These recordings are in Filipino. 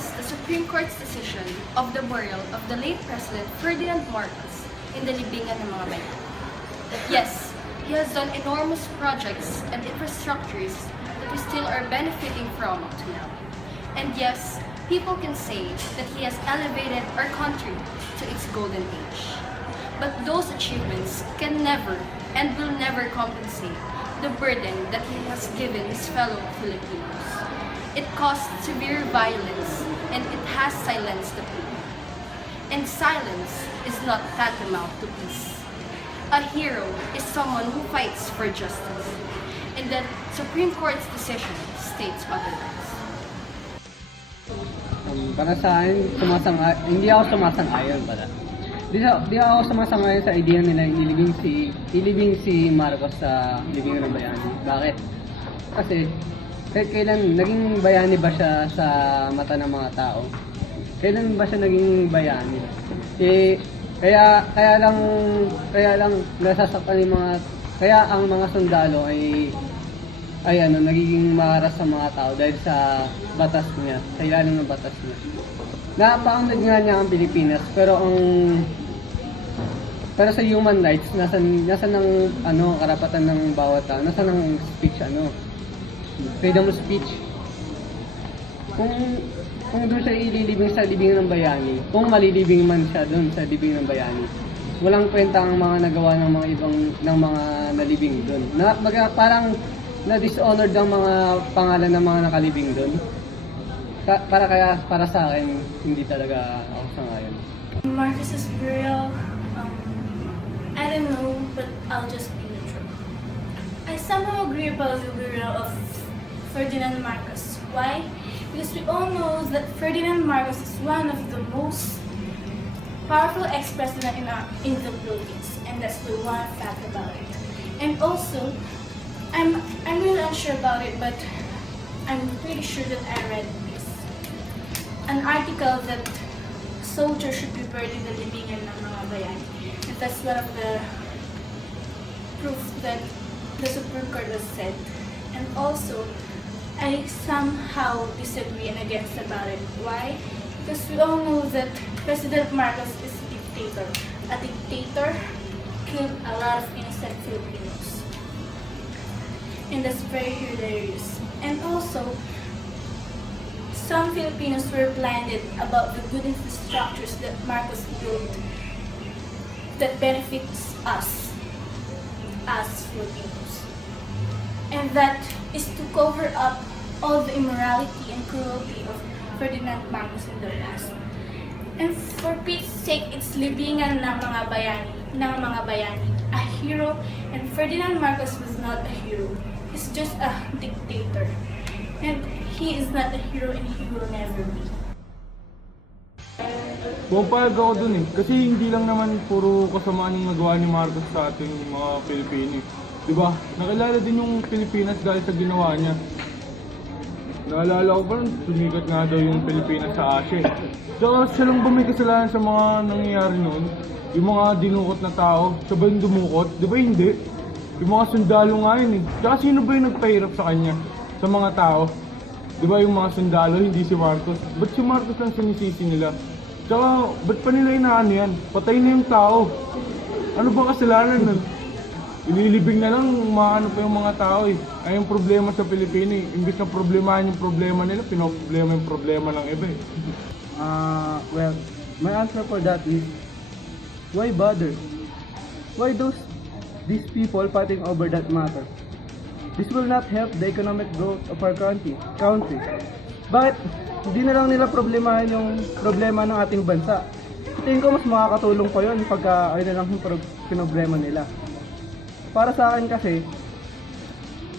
witnessed the Supreme Court's decision of the burial of the late President Ferdinand Marcos in the libingan ng mga bayan. Yes, he has done enormous projects and infrastructures that we still are benefiting from up to now. And yes, people can say that he has elevated our country to its golden age. But those achievements can never and will never compensate the burden that he has given his fellow Filipinos. It caused severe violence and it has silenced the people. And silence is not tantamount to peace. A hero is someone who fights for justice. And the Supreme Court's decision states otherwise. Para sa akin, hindi ako sumasang-ayon pala. Di ako sumasang-ayon sa idea nila ilibing si Marcos sa libingan ng bayani. Bakit? Kasi kailan naging bayani ba siya sa mata ng mga tao? Kailan ba siya naging bayani? Kaya lang nasasaktan yung kaya ang mga sundalo ay nagiging maharas sa mga tao dahil sa batas niya, sa ilalim ng batas niya. Napaunod nga niya ang Pilipinas, pero sa human rights, nasa ng karapatan ng bawat tao, nasa ng speech, freedom of speech. Kung doon siya ililibing sa libingan ng bayani, kung malilibing man siya doon sa libingan ng bayani, walang kwenta ang mga nagawa ng mga ibang mga nalibing doon. Parang na-dishonored ang mga pangalan ng mga nakalibing doon. Para sa akin, hindi talaga ako sangayon. Marcos's burial, I don't know, but I'll just be neutral. I somehow agree about the burial of Ferdinand Marcos. Why? Because we all know that Ferdinand Marcos is one of the most powerful ex-president in the Philippines, and that's the one fact about it. And also, I'm really unsure about it, but I'm pretty sure that I read an article that soldiers should be buried in the libingan ng mga bayan. And that's one of the proof that the Supreme Court has said. And also, I somehow disagree and against about it. Why? Because we all know that President Marcos is a dictator. A dictator killed a lot of innocent Filipinos. And that's very hilarious. And also, some Filipinos were blinded about the good infrastructures that Marcos built that benefits us as Filipinos. And that is to cover up all the immorality and cruelty of Ferdinand Marcos in the past. And for Pete's sake, it's libingan ng mga bayani, a hero, and Ferdinand Marcos was not a hero. He's just a dictator. And he is not a hero and he will never be. Pumapayag ako dun kasi hindi lang naman puro kasamaan yung nagawa ni Marcos sa ating mga Pilipino. Diba? Nakilala din yung Pilipinas dahil sa ginawa niya. Naalala ko pa nun, sumikat nga daw yung Pilipinas sa Asia. Saka siya lang ba may kasalanan sa mga nangyayari noon? Yung mga dinukot na tao, siya ba yung dumukot? Diba hindi? Yung mga sundalo nga yun Saka sino ba yung nagpahirap sa kanya? Sa mga tao? Diba yung mga sundalo, hindi si Marcos? Ba't si Marcos lang sinisisi nila? Tsaka, ba't pa nila inaano yan? Patay na yung tao. Ano ba kasalanan nun? Ililibing na lang, maano pa yung mga tao Ay yung problema sa Pilipino Imbis na problemahan yung problema nila, pinoproblema yung problema ng iba Well, my answer for that is, why bother? Why these people fighting over that matter? This will not help the economic growth of our country. Bakit hindi na lang nila problemahan yung problema ng ating bansa? Tingin ko mas makakatulong pa yun pagka ayun na lang yung problema nila. Para sa akin kasi,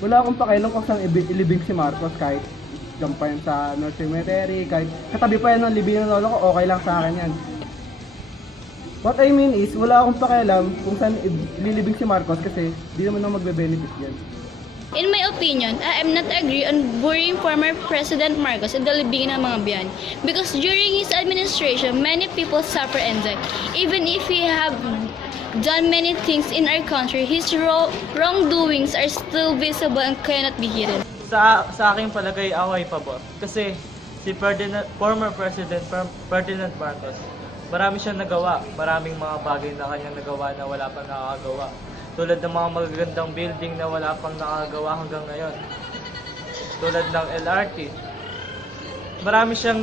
wala akong pakialam kung saan ilibing si Marcos, kahit dyan pa yan sa North Cemetery, kahit katabi pa yan ng libingan ng lolo ko, okay lang sa akin yan. What I mean is, wala akong pakialam kung saan ililibing si Marcos kasi di naman na magbe-benefit yan. In my opinion, I am not agree on burying former President Marcos in the libingan ng mga bayan because during his administration, many people suffer and die. Even if he have done many things in our country, his wrongdoings are still visible and cannot be hidden. Sa aking palagay, away pabor. Kasi si former President Ferdinand Marcos, marami siyang nagawa, maraming mga bagay na kanyang nagawa na wala pang nakakagawa. Tulad ng mga magagandang building na wala pang nakakagawa hanggang ngayon. Tulad ng LRT. Marami siyang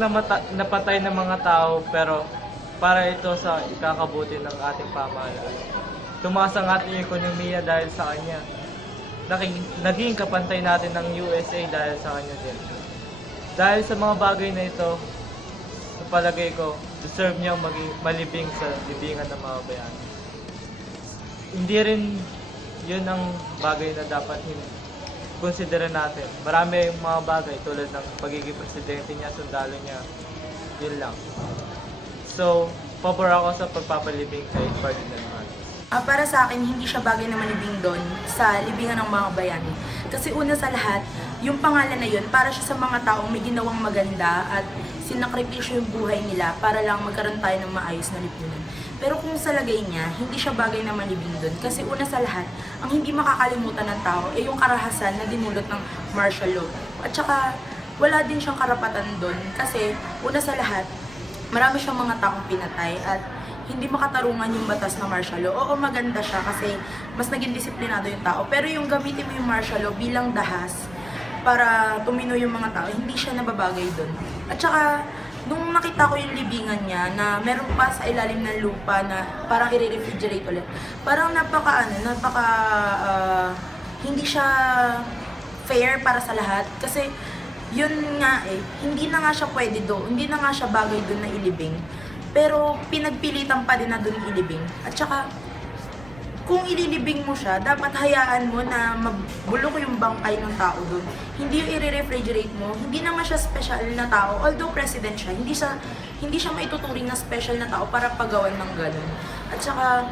napatay ng mga tao pero para ito sa ikakabuti ng ating pamahalaan. Tumaas ang ating ekonomiya dahil sa kanya. Naging kapantay natin ng USA dahil sa kanya din. Dahil sa mga bagay na ito, sa palagay ko, deserve niyang maging malibing sa libingan ng mga bayani. Hindi rin yun ang bagay na dapat consider natin. Marami yung mga bagay tulad ng pagiging presidente niya, sundalo niya. Yun lang. So, pabor ako sa pagpapalibing kay Ferdinand Marcos. Para sa akin, hindi siya bagay na malibing doon sa libingan ng mga bayani. Kasi una sa lahat, yung pangalan na yun, para siya sa mga taong may ginawang maganda at sinakripisyo yung buhay nila para lang magkaroon tayo ng maayos na lipunan. Pero kung sa lagay niya, hindi siya bagay na malibing doon. Kasi una sa lahat, ang hindi makakalimutan ng tao ay yung karahasan na dinulot ng martial law. At saka, wala din siyang karapatan doon. Kasi una sa lahat, marami siyang mga taong pinatay at hindi makatarungan yung batas na martial law. Oo, maganda siya kasi mas naging disiplinado yung tao. Pero yung gamitin mo yung martial law bilang dahas para tumino yung mga tao, hindi siya nababagay doon. At saka, nung nakita ko yung libingan niya na meron pa sa ilalim ng lupa na parang i-refrigerate ulit, parang hindi siya fair para sa lahat. Kasi yun nga hindi na nga siya pwede doon, hindi na nga siya bagay doon na ilibing. Pero pinagpilitan pa din na doon ilibing. At saka, kung ililibing mo siya, dapat hayaan mo na mabulok yung bangkay ng tao doon. Hindi yung i-refrigerate mo, hindi naman siya special na tao. Although president siya, hindi siya maituturing na special na tao para pagawan ng ganun. At saka,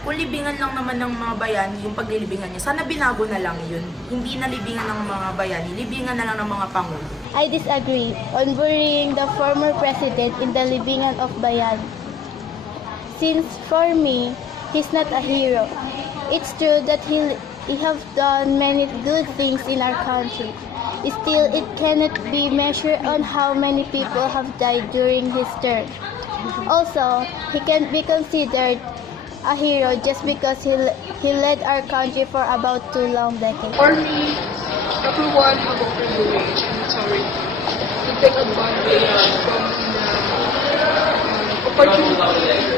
kung libingan lang naman ng mga bayani, yung paglilibingan niya, sana binago na lang yun. Hindi na libingan ng mga bayani, libingan na lang ng mga pangulo. I disagree on burying the former president in the libingan of bayan. Since for me, he's not a hero. It's true that he have done many good things in our country. Still, it cannot be measured on how many people have died during his term. Also, he can't be considered a hero just because he led our country for about 2 long decades. For me, everyone have a privilege and authority to take advantage from the opportunity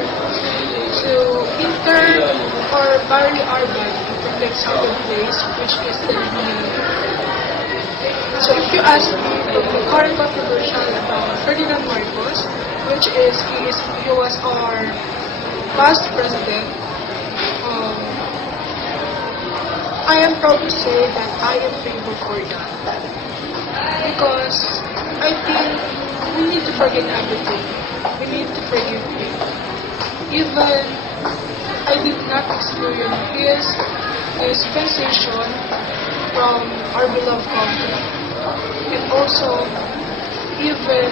to enter or bury our body from the sacred place, which is the living. So if you ask me from the current controversial Ferdinand Marcos, which is he was our past president, I am proud to say that I am favor for that. Because I think we need to forget everything. We need to forgive him. Even I did not experience his dispensation from our beloved country. And also, even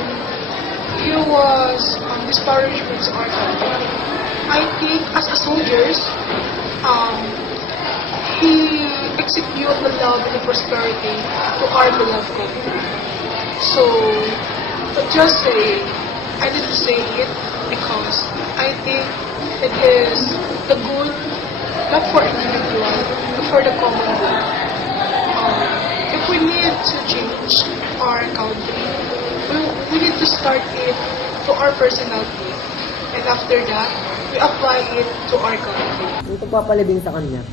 he was disparagement to our country. I think as a soldiers, he executed the love and the prosperity to our beloved country. So, just say, I need to say it because I think it is the good, not for individual, but for the common good. If we need to change our country, we need to start it to our personality. And after that, we apply it to our country. Kung pagpapalibing sa kanya,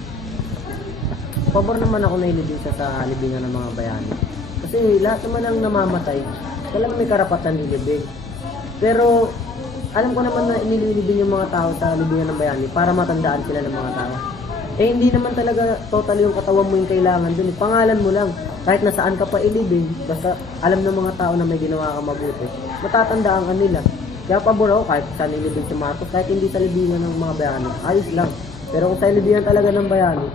pabor naman ako na ilibing siya sa libingan ng mga bayani. Kasi lahat naman ang namamatay, talagang may karapatan ilibing. Pero alam ko naman na inilibing yung mga tao sa libingan ng bayani para matandaan sila ng mga tao. Eh hindi naman talaga total yung katawan mo yung kailangan dun. Pangalan mo lang, kahit nasaan ka pa ilibing, basta alam ng mga tao na may ginawa ka mabuti, matatandaan ka nila. Kaya pabor ako kahit saan ilibing si Marcos, kahit hindi sa libingan ng mga bayani, ayos lang. Pero kung sa libingan talaga ng bayani,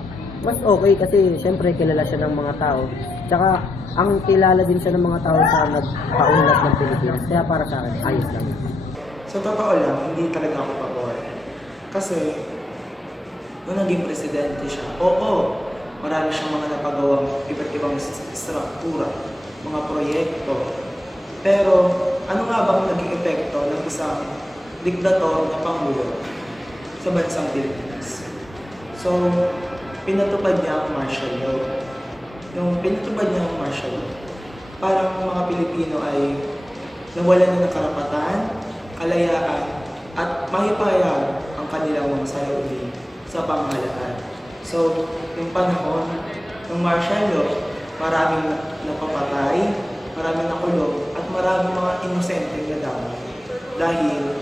mas okay kasi syempre kilala siya ng mga tao. Tsaka ang kilala din siya ng mga tao sa nagpaunlad ng Pilipinas. Kaya para sa akin, ayos lang. Sa totoo lang, hindi talaga ako pabor. Kasi, nung naging presidente siya, oo, marami siyang mga napagawang iba't ibang struktura, mga proyekto. Pero ano nga bang naging epekto ng isang diktator na pangulo sa bansang Pilipinas? So, pinatupad niya ang martial law. Nung pinatupad niya ang martial law, parang mga Pilipino ay nawalan na ng karapatan, kalayaan, at mahipayag ang kanilang mga sarili sa pamahalaan. So, yung panahon ng martial law, maraming napapatay, maraming nakulong, at maraming mga inosenteng nadamay dahil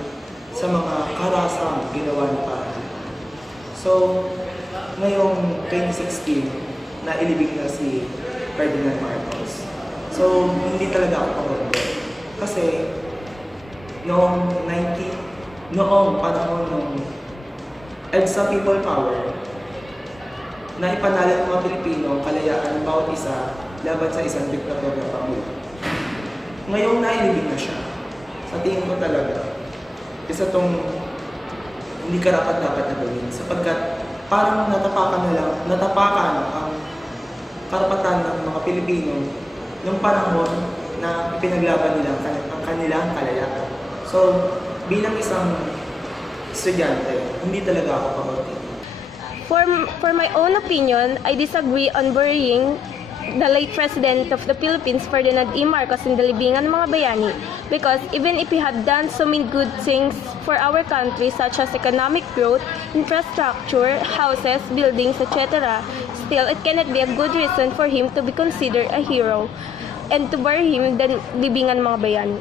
sa mga karasang ginawa ng pari. So, ngayong 2016, nailibing na si Ferdinand Marcos. So, hindi talaga ako pabor. Kasi, noong panahon ng EDSA People Power, na ipanalo ng mga Pilipino ang kalayaan ng bawat isa laban sa isang diktator na pangulo. Ngayong nailibing na siya, sa tingin ko talaga, isa tong hindi karapat-dapat na gawin sapagkat parang natapakan ang karapatan ng mga Pilipino nung panahon na ipinaglaban nila ang kanilang kalayaan. So, bilang isang estudyante, hindi talaga ako pabor. For my own opinion, I disagree on burying the late President of the Philippines, Ferdinand E. Marcos, in the libingan ng mga bayani, because even if he had done so many good things for our country, such as economic growth, infrastructure, houses, buildings, etc., still it cannot be a good reason for him to be considered a hero and to bury him in the libingan ng mga bayani.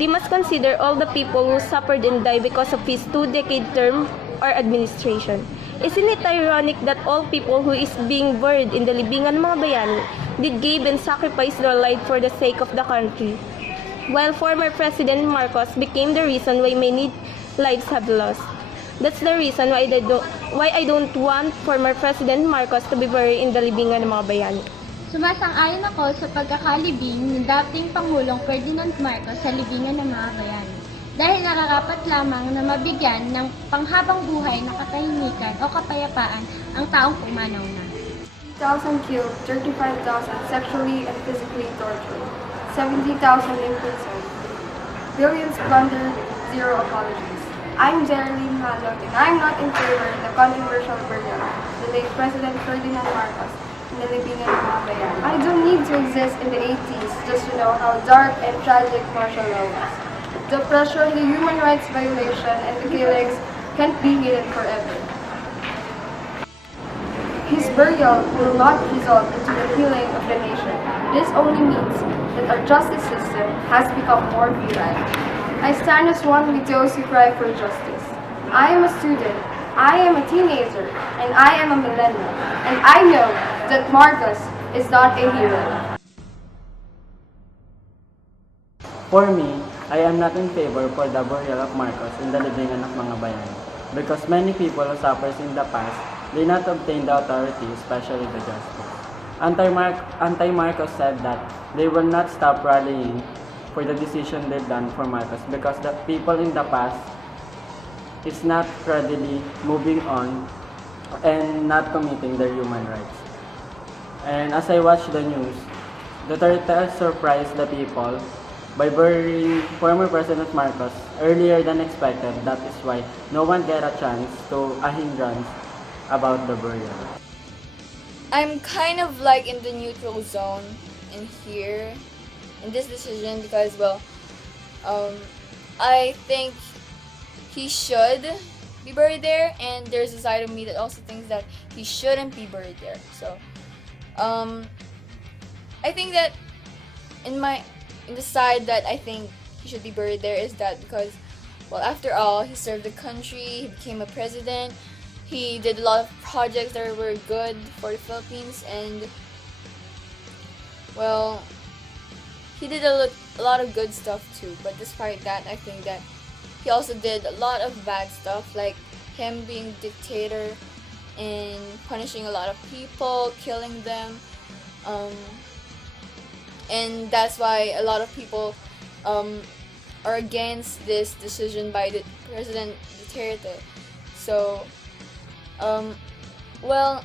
They must consider all the people who suffered and died because of his 2-decade term or administration. Isn't it ironic that all people who is being buried in the libingan ng mga bayani did give and sacrifice their life for the sake of the country, while former President Marcos became the reason why many lives have lost? That's the reason why I don't want former President Marcos to be buried in the libingan ng mga bayani. Sumasang-ayon ako sa pagkakalibing ng dating Pangulong Ferdinand Marcos sa libingan ng mga bayani. Dahil nararapat lamang na mabigyan ng panghabang buhay na katahimikan o kapayapaan ang taong pumanaw na. 1,000 killed, 35,000 sexually and physically tortured, 70,000 imprisoned, billions plundered, zero apologies. I'm Geraldine Halog, and I'm not in favor of the controversial burial of the late President Ferdinand Marcos in the libingan ng mga bayan. I don't need to exist in the 80s just to know how dark and tragic martial law was. The oppression, the human rights violation, and the killings can't be hidden forever. His burial will not result into the healing of the nation. This only means that our justice system has become more virile. I stand as one with those who cry for justice. I am a student, I am a teenager, and I am a millennial, and I know that Marcos is not a hero. For me, I am not in favor for the burial of Marcos in the libingan of mga bayan, because many people who suffers in the past did not obtain the authority, especially the justice. Anti-Marcos said that they will not stop rallying for the decision they've done for Marcos because the people in the past is not readily moving on and not committing their human rights. And as I watch the news, Duterte surprised the people by burying former President Marcos earlier than expected. That is why no one get a chance to a hindrance about the burial. I'm kind of like in the neutral zone in here, in this decision, because, well, I think he should be buried there, and there's a side of me that also thinks that he shouldn't be buried there. So, I think that in the side that I think he should be buried there is that because, well, after all, he served the country, he became a president, he did a lot of projects that were good for the Philippines, and, well, he did a lot of good stuff too. But despite that, I think that he also did a lot of bad stuff, like him being dictator and punishing a lot of people, killing them, and that's why a lot of people are against this decision by the President Duterte. So, well,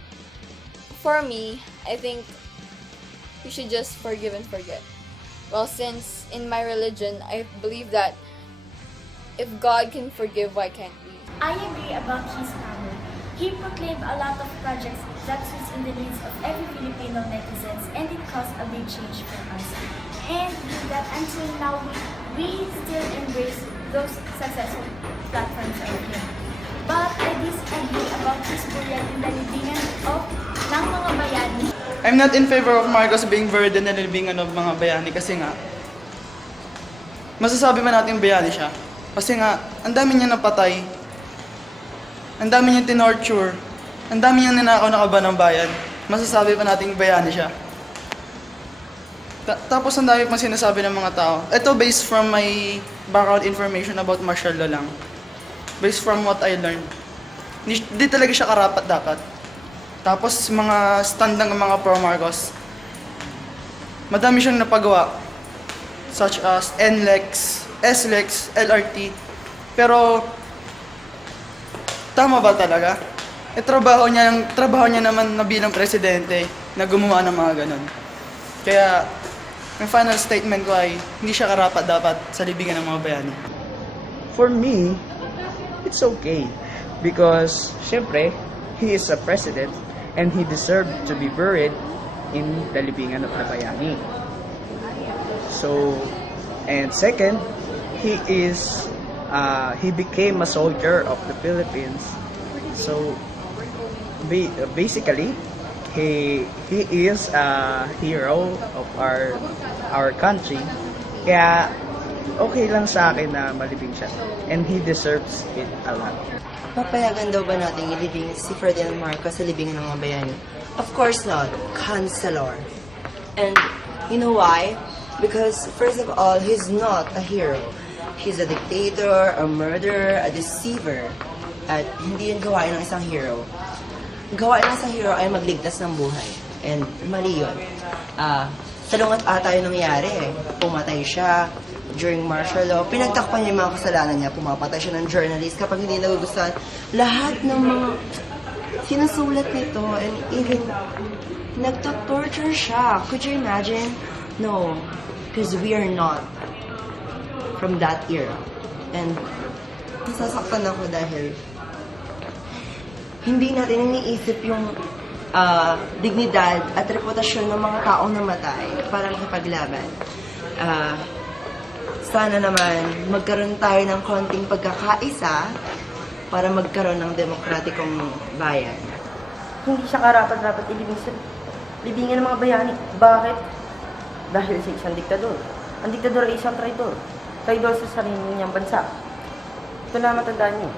for me, I think we should just forgive and forget. Well, since in my religion, I believe that if God can forgive, why can't we? I agree about his power. He proclaimed a lot of projects that suits in the needs of every Filipino netizens, and it caused a big change for us. And with that, until now, we still embrace those successful platforms of him. But I disagree about his burial in the libingan of ng mga bayani. I'm not in favor of Marcos being buried in the libingan of mga bayani kasi nga, masasabi man natin bayani siya. Kasi nga, ang dami niya napatay, ang dami niya tinorture, ang dami niya ninakaw na kaba ng bayan. Masasabi pa natin bayani siya. Tapos ang dami pang sinasabi ng mga tao. Ito based from my background information about martial law lang. Based from what I learned. Di talaga siya karapat dapat. Tapos mga stand ng mga pro-Marcos, madami siyang napagawa. Such as NLEX, SLEX, LRT. Pero, tama ba talaga? Trabaho niya naman na bilang presidente na gumawa ng mga ganun. Kaya, ang final statement ko ay hindi siya karapat dapat sa libingan ng mga bayani. For me, it's okay. Because, syempre, he is a president and he deserved to be buried in the libingan of the bayani. So, and second, he became a soldier of the Philippines. So, basically, he is a hero of our country. Kaya okay lang sa akin na malibing siya. And he deserves it a lot. Papayagan daw ba natin ilibing si Ferdinand Marcos sa libingan ng mga bayani? Of course not. Cancelor. And you know why? Because first of all, he's not a hero. He's a dictator, a murderer, a deceiver. At hindi yun gawain ng isang hero. Gawain ng isang hero ay magligtas ng buhay. And mali yun. Salungat ata yung nangyari eh. Pumatay siya during martial law. Pinagtakpan niya yung mga kasalanan niya. Pumapatay siya ng journalist kapag hindi nagugustuhan. Lahat ng mga sinusulat nito and even nagto-torture siya. Could you imagine? No. Because we are not from that era. And nasasaktan ako dahil hindi natin iniisip yung dignidad at reputasyon ng mga taong namatay para makipaglaban. Sana naman magkaroon tayo ng konting pagkakaisa para magkaroon ng demokratikong bayan. Hindi siya karapat-dapat libingan ng mga bayani. Bakit? Dahil sa isang diktador. Ang diktador ay isang traidor. Traidor sa sarili niyang bansa. Ito na matandaan niyo.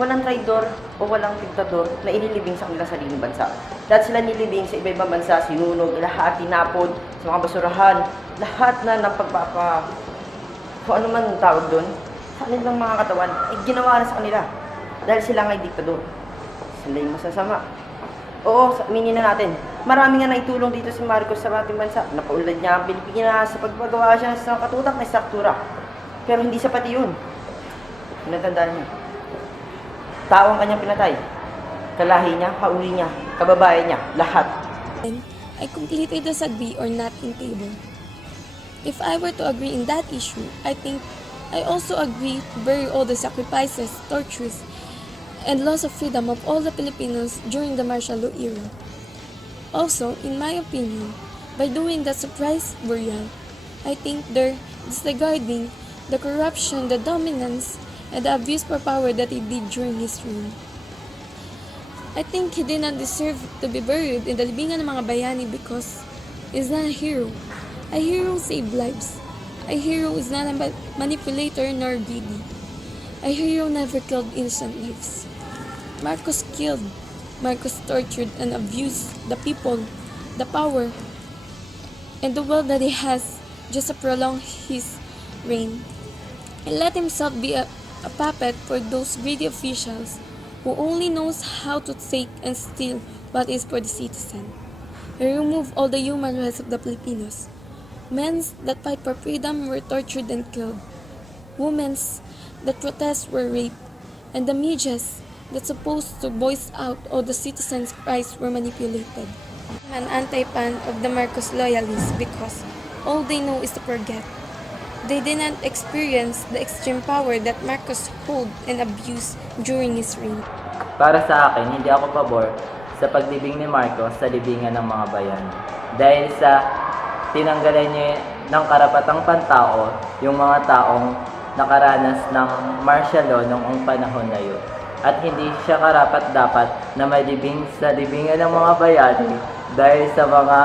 Walang traidor o walang diktador na inilibing sa kanilang sariling bansa. Lahat sila nilibing sa iba-ibang bansa, sinunog, lahat tinapon sa mga basurahan, lahat na napagpapa kung ano man tawag doon, sa kanilang mga katawan, ginawa na sa kanila. Dahil sila nga'y diktador. Sila yung masasama. Oo, aminin na natin. Marami nga naitulong dito si Marcos sa ating bansa. Napaulad niya ang Pilipinas sa pagpagawa siya sa katutak na struktura. Pero hindi sapat yun. Pinatandaan niya. Tao ang kanyang pinatay. Kalahi niya, kauli niya, kababayan niya, lahat. I completely disagree or not in favor. If I were to agree in that issue, I think I also agree to bury all the sacrifices, tortures, and loss of freedom of all the Filipinos during the martial law era. Also, in my opinion, by doing the surprise burial, I think they're disregarding the corruption, the dominance, and the abuse for power that he did during his rule. I think he did not deserve to be buried in the libingan ng mga bayani because he's not a hero. A hero saved lives. A hero is not a manipulator nor greedy. A hero never killed innocent lives. Marcos killed. Marcos tortured and abused the people, the power, and the wealth that he has just to prolong his reign. And let himself be a puppet for those greedy officials who only knows how to take and steal what is for the citizen. He removed all the human rights of the Filipinos. Men that fight for freedom were tortured and killed. Women that protest were raped. And the medias that supposed to voice out all the citizens' rights were manipulated. I'm an anti-fan of the Marcos loyalists because all they know is to forget. They did not experience the extreme power that Marcos hold and abused during his reign. Para sa akin, hindi ako pabor sa paglibing ni Marcos sa libingan ng mga bayan. Dahil sa tinanggalan niya ng karapatang pantao yung mga taong nakaranas ng martial law noong panahon na yun. At hindi siya karapat-dapat na malibing sa libingan ng mga bayani dahil sa mga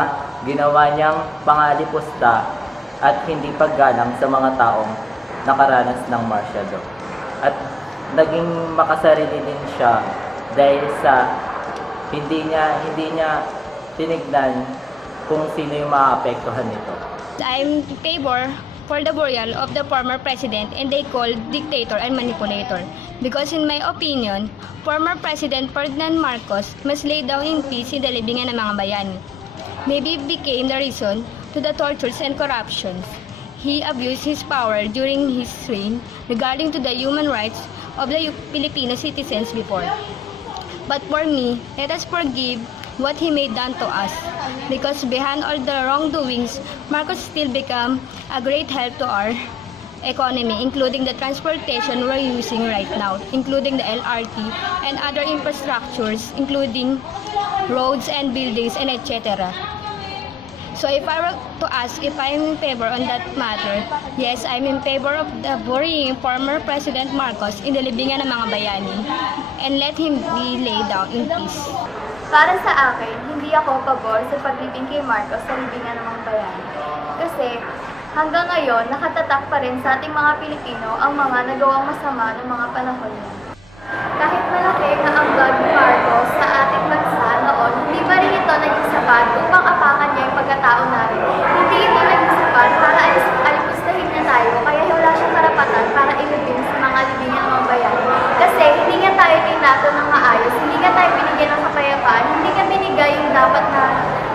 ginawa niyang pangalipusta at hindi paggalang sa mga taong nakaranas ng martial law. At naging makasarili din siya dahil sa hindi niya tinignan kung sino yung maapektuhan nito. I'm in favor for the burial of the former president and they called dictator and manipulator. Because in my opinion, former President Ferdinand Marcos must lay down in peace in the libingan ng mga bayani. Maybe it became the reason to the tortures and corruptions. He abused his power during his reign regarding to the human rights of the Filipino citizens before. But for me, let us forgive what he made done to us. Because behind all the wrongdoings, Marcos still become a great help to our economy, including the transportation we're using right now, including the LRT and other infrastructures, including roads and buildings and etc. So if I were to ask if I'm in favor on that matter, yes, I'm in favor of the burying former President Marcos in the libingan ng mga bayani and let him be laid down in peace. Para sa akin, hindi ako pabor sa paglibing kay Marcos sa libingan ng mga bayani. Kasi hanggang ngayon, nakatatak pa rin sa ating mga Pilipino ang mga nagawang masama ng mga panahon niya. Kahit malaki na ang bag ni Marcos sa ating bansa noon, hindi pa rin ito naging sapat upang apakan niya yung pagkatao natin. Hindi ito naging sapat para alipustahin niya tayo, kaya wala siyang karapatan para ilibing sa mga libingan ng mga bayani. Kasi hindi nga tayo tinato ng maayos, hindi nga tayo binigyan ng kapayapaan, hindi nga binigay yung dapat na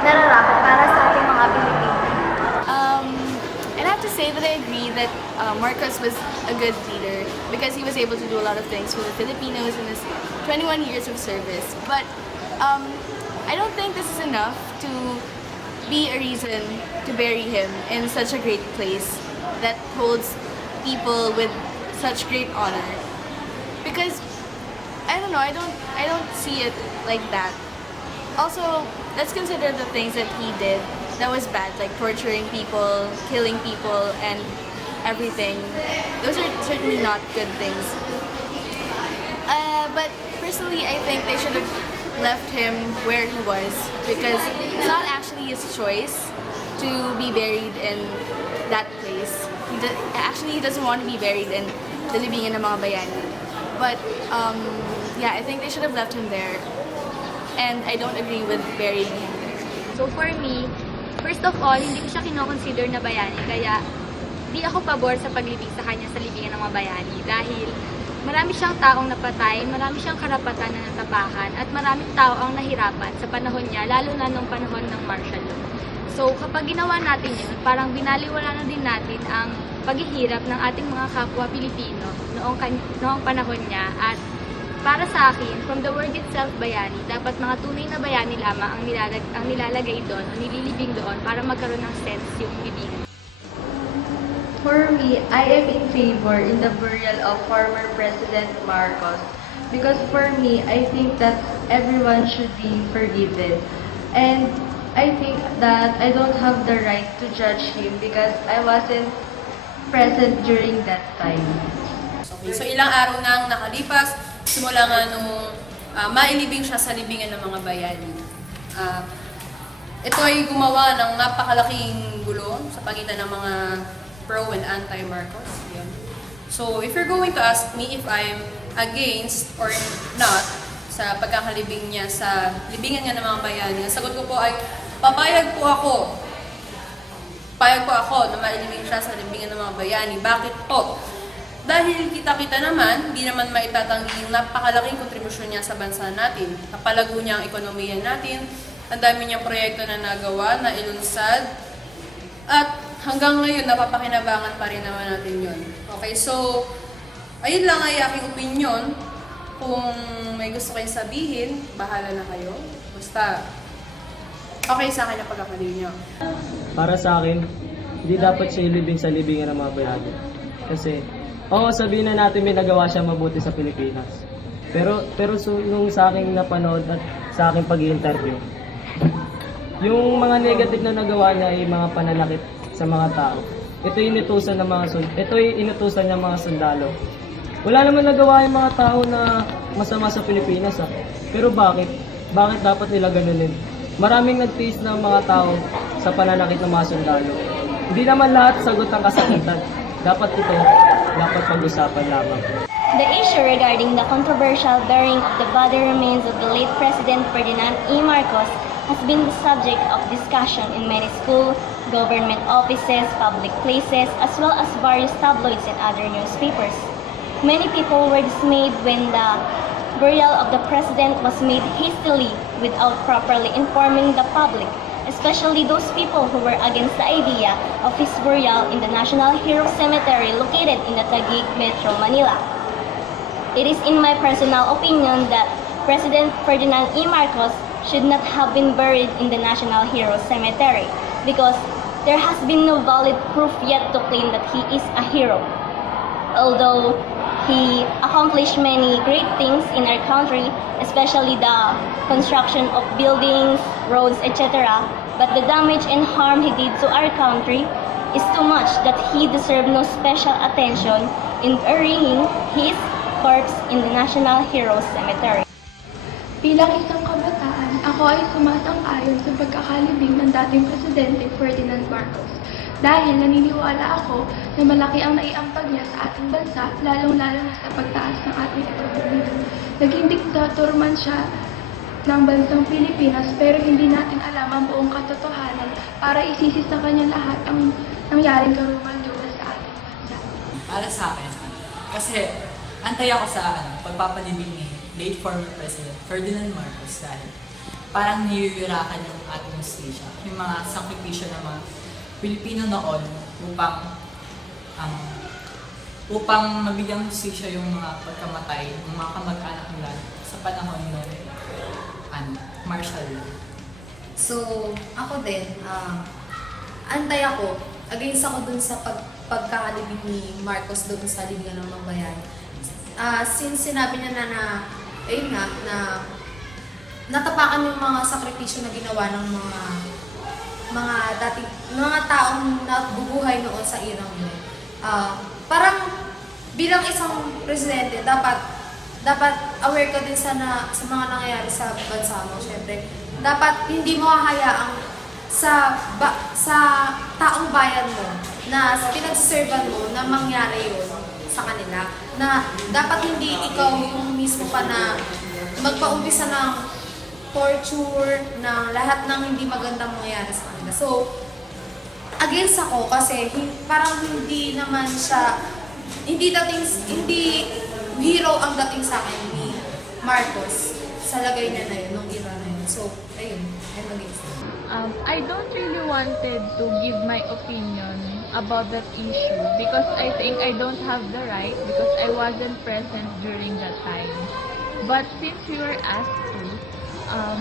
nararapat para sa ating mga Pilipino. And I have to say that I agree that Marcos was a good leader because he was able to do a lot of things for the Filipinos in his 21 years of service. But I don't think this is enough to be a reason to bury him in such a great place that holds people with such great honor. Because I don't know, I don't see it like that. Also, let's consider the things that he did that was bad, like torturing people, killing people, and everything. Those are certainly not good things. But personally, I think they should have left him where he was because it's not actually his choice to be buried in that place. He doesn't want to be buried in the libingan ng mga bayani. But yeah, I think they should have left him there. And I don't agree with burying him there. So for me, first of all, hindi ko siya kinoconsider na bayani, kaya di ako pabor sa paglibing sa kanya sa libingan ng mga bayani dahil marami siyang taong napatay, marami siyang karapatan na natapakan, at maraming tao ang nahirapan sa panahon niya, lalo na nung panahon ng martial law. So kapag ginawa natin yun, parang binaliwala na din natin ang paghihirap ng ating mga kapwa Pilipino noong panahon niya. At para sa akin, from the word itself, bayani, dapat mga tunay na bayani lamang ang nilalagay doon o nililibing doon para magkaroon ng sense yung libingan. For me, I am in favor in the burial of former President Marcos because for me, I think that everyone should be forgiven. And I think that I don't have the right to judge him because I wasn't present during that time. Okay, so ilang araw nang nakalipas, simula nga nung mailibing siya sa libingan ng mga bayani. Ito ay gumawa ng napakalaking gulo sa pagitan ng mga pro and anti-Marcos. Yan. So if you're going to ask me if I'm against or not sa pagkakalibing niya sa libingan niya ng mga bayani, ang sagot ko po ay papayag po ako. Payag po ako na mailibing siya sa libingan ng mga bayani. Bakit po? Dahil kita-kita naman, hindi naman maitatanggi yung napakalaking kontribusyon niya sa bansa natin. Napalago niya ang ekonomiya natin, ang dami niyang proyekto na nagawa, na ilunsad, at hanggang ngayon, napapakinabangan pa rin naman natin yun. Okay, so, ayun lang ay aking opinion. Kung may gusto kayong sabihin, bahala na kayo. Basta, okay sa akin ang pagkakaliw niyo. Para sa akin, hindi dapat siya ilibing sa libingan ng mga bayani. Kasi, oo, sabihin na natin may nagawa siya mabuti sa Pilipinas. Pero nung sa aking napanood at sa aking pag-i-interview, yung mga negative na nagawa niya ay mga pananakit sa mga tao. Ito'y inutusan ng mga sundalo. Wala naman nagawa yung mga tao na masama sa Pilipinas. Pero bakit? Bakit dapat nila ganunin? Maraming nagtiis ng mga tao sa pananakit ng mga sundalo. Hindi naman lahat sagot ang kasakitan. Dapat pag-usapan lamang. The issue regarding the controversial burying of the body remains of the late President Ferdinand E. Marcos has been the subject of discussion in many schools, government offices, public places, as well as various tabloids and other newspapers. Many people were dismayed when the burial of the president was made hastily without properly informing the public, especially those people who were against the idea of his burial in the National Hero Cemetery located in the Taguig, Metro Manila. It is in my personal opinion that President Ferdinand E. Marcos should not have been buried in the National Hero Cemetery because there has been no valid proof yet to claim that he is a hero. Although he accomplished many great things in our country, especially the construction of buildings, roads, etc., but the damage and harm he did to our country is too much that he deserves no special attention in burying his corpse in the National Hero Cemetery. Bilang isang kabataan, ako ay sumasang-ayon sa pagkakalibing ng dating Presidente Ferdinand Marcos dahil naniniwala ako na malaki ang naiampag niya sa ating bansa, lalong-lalo na sa pagtaas ng ating ekonomiya. Naging diktator man siya ng bansang Pilipinas pero hindi natin alam ang buong katotohanan para isisi sa kanya lahat ang nangyaring karumal-dumal sa ating bansa. Para sa akin, kasi antay ako sa pagpapalibing ni late former President Ferdinand Marcos dahil parang niyuyurakan yung ating hustisya, yung mga sakripisyo ng mga Pilipino noon upang mabigyang hustisya yung mga pagkamatay ng mga kamag-anak nila sa panahon ng martial law. So, ako din, antay ako, against ako dun sa pagkakalibing ni Marcos doon sa libingan ng mga bayan. Since sinabi niya na ayun nga, na natapakan yung mga sakripisyo na ginawa ng mga taong nabubuhay noon sa irang yun. Parang bilang isang presidente, dapat aware ka din sa mga nangyayari sa bansa mo. Siyempre, dapat hindi mo hahayaang sa taong bayan mo na pinagsiservan mo na mangyari yun sa kanila. Na dapat hindi ikaw yung mismo pa na magpaumpisa ng torture, ng lahat ng hindi magandang mangyayari sa kanila. So, against ako kasi parang hindi naman siya, hindi hero ang dating sa akin ni Marcos sa lagay niya na yun, nung era na yun. So, ayun, I'm against it. I don't really wanted to give my opinion about that issue because I think I don't have the right because I wasn't present during that time. But since we were asked to,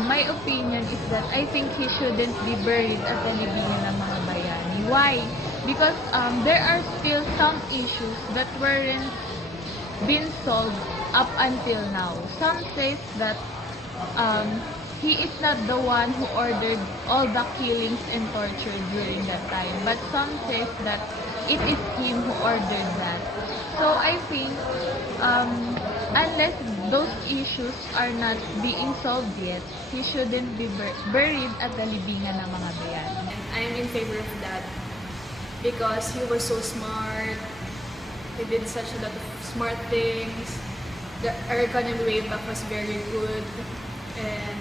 my opinion is that I think he shouldn't be buried at the libingan ng mga bayani. Why? Because there are still some issues that weren't been solved up until now. Some says that he is not the one who ordered all the killings and torture during that time, but some says that it is him who ordered that. So I think unless those issues are not being solved yet, he shouldn't be buried at the libingan ng mga bayan. I am in favor of that because he was so smart. He did such a lot of smart things. Our economy way back was very good, and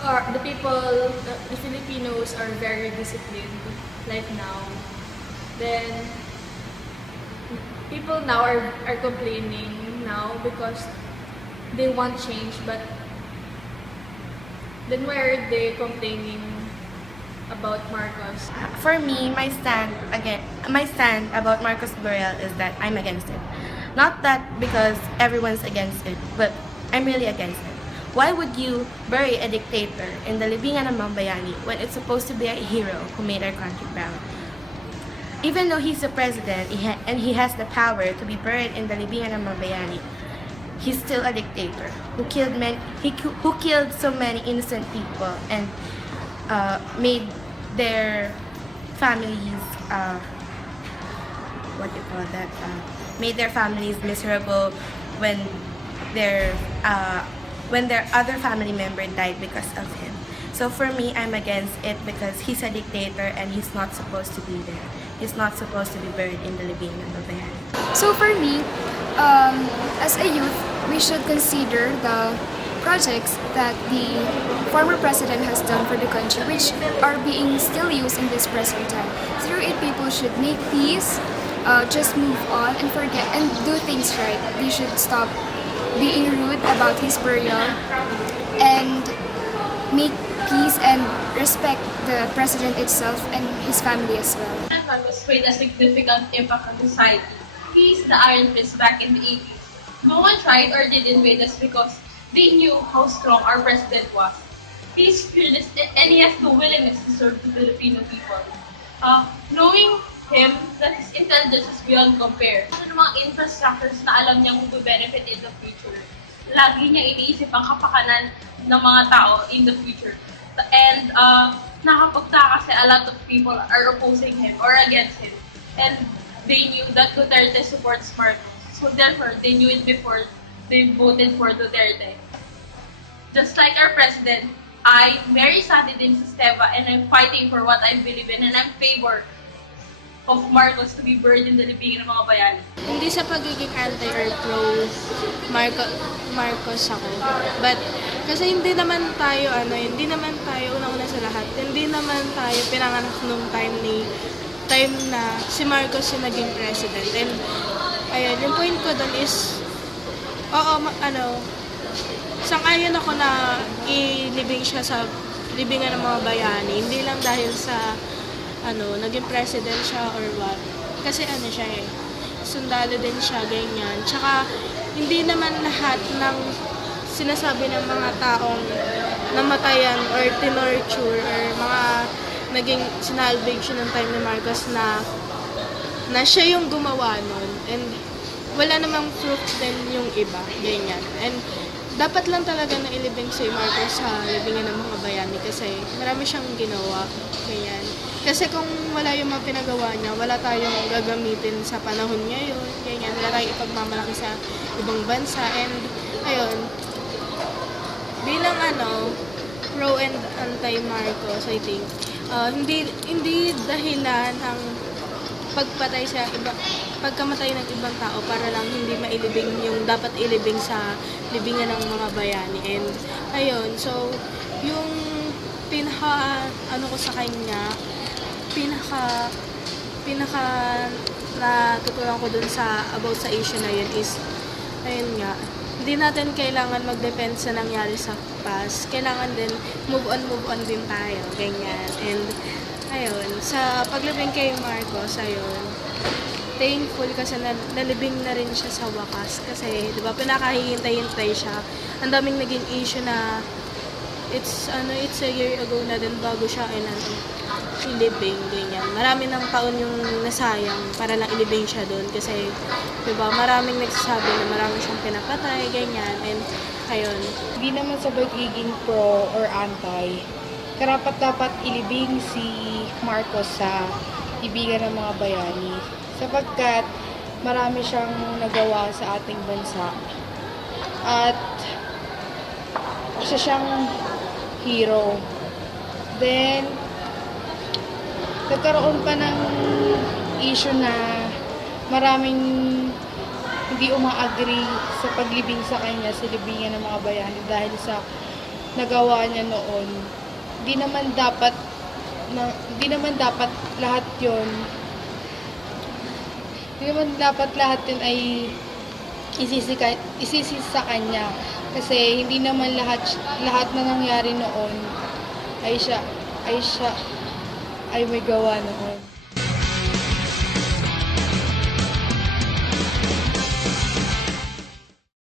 the Filipinos are very disciplined like now. Then people now are complaining now because they want change, but then why are they complaining about Marcos? For me, my stand about Marcos burial is that I'm against it. Not that because everyone's against it, but I'm really against it. Why would you bury a dictator in the libingan ng mga bayani when it's supposed to be a hero who made our country proud? Even though he's the president and he has the power to be buried in the libingan ng mga bayani, he's still a dictator who killed so many innocent people and made their families made their families miserable when their other family member died because of him. So for me, I'm against it because he's a dictator and he's not supposed to be there. He's not supposed to be buried in the libingan ng mga bayani. So for me, as a youth, we should consider the projects that the former president has done for the country, which are being still used in this present time. Through it, people should make peace, just move on and forget and do things right. They should stop being rude about his burial and make peace and respect the president itself and his family as well. Marcos played a significant impact on society. He's the Iron Fist back in the 80s. No one tried or did invade us because they knew how strong our president was. He's fearless and he has the willingness to serve the Filipino people. Knowing him that his intelligence is beyond compare. Ano mga infrastructures na alam niyang mag-benefit in the future. Lagi niya iniisip ang kapakanan ng mga tao in the future. And nakapagtaka kasi a lot of people are opposing him or against him. And they knew that Duterte supports Marcos. So therefore, they knew it before they voted for Duterte. Just like our president, I, Mary Sati din Sisteva, and I'm fighting for what I believe in and I'm favor of Marcos to be buried in the libingan ng mga bayani. Hindi sa pagiging anti or pro Marcos ako. But kasi hindi naman tayo una-una sa lahat. Hindi naman tayo pinanganak nung time na si Marcos yung naging president. And ayun, yung point ko doon is sang-ayon ako na ilibing siya sa libingan ng mga bayani. Hindi lang dahil sa naging president siya or what. Kasi siya sundalo din siya, ganyan. Tsaka, hindi naman lahat ng sinasabi ng mga taong namatayan or tinorture or mga naging sinalvage ng time ni Marcos na siya yung gumawa nun. And wala namang proof din yung iba, ganyan. And dapat lang talaga na ilibing si Marcos sa libingan ng mga bayani kasi marami siyang ginawa, ganyan. Kasi kung wala yung mga pinagawa niya, wala tayong gagamitin sa panahon ngayon, ganyan. Wala tayong ipagmamalaki sa ibang bansa. And, ayun, bilang pro and anti-Marcos, I think, hindi dahilan ang pagkamatay ng ibang tao para lang hindi mailibing yung dapat ilibing sa libingan ng mga bayani. And, ayun, so, yung ko sa kanya, pinaka natutunan ko dun about sa issue na yun is, ayun nga, hindi natin kailangan mag-depend sa nangyari sa past. Kailangan din move on din tayo, ganyan. And, ayun, sa paglibing kay Marcos, ayun, thankful kasi nalibing na rin siya sa wakas. Kasi, di ba, pinakahihintay-hintay siya. Ang daming naging issue na it's a year ago na din bago siya ilibing, ganyan. Marami ng taon yung nasayang para lang ilibing siya doon kasi, di ba, maraming nagsasabi na marami siyang pinapatay, ganyan. And, ayun. Hindi naman sa pagiging pro or anti, karapat-dapat ilibing si Marcos sa libingan ng mga bayani sapagkat marami siyang nagawa sa ating bansa at isa siyang hero. Then, nagkaroon pa ng issue na maraming hindi uma-agree sa paglibing sa kanya sa libingan ng mga bayani dahil sa nagawa niya noon. Hindi naman dapat lahat yun ay isisi sa kanya kasi hindi naman lahat na nangyari noon ay may gawa noon.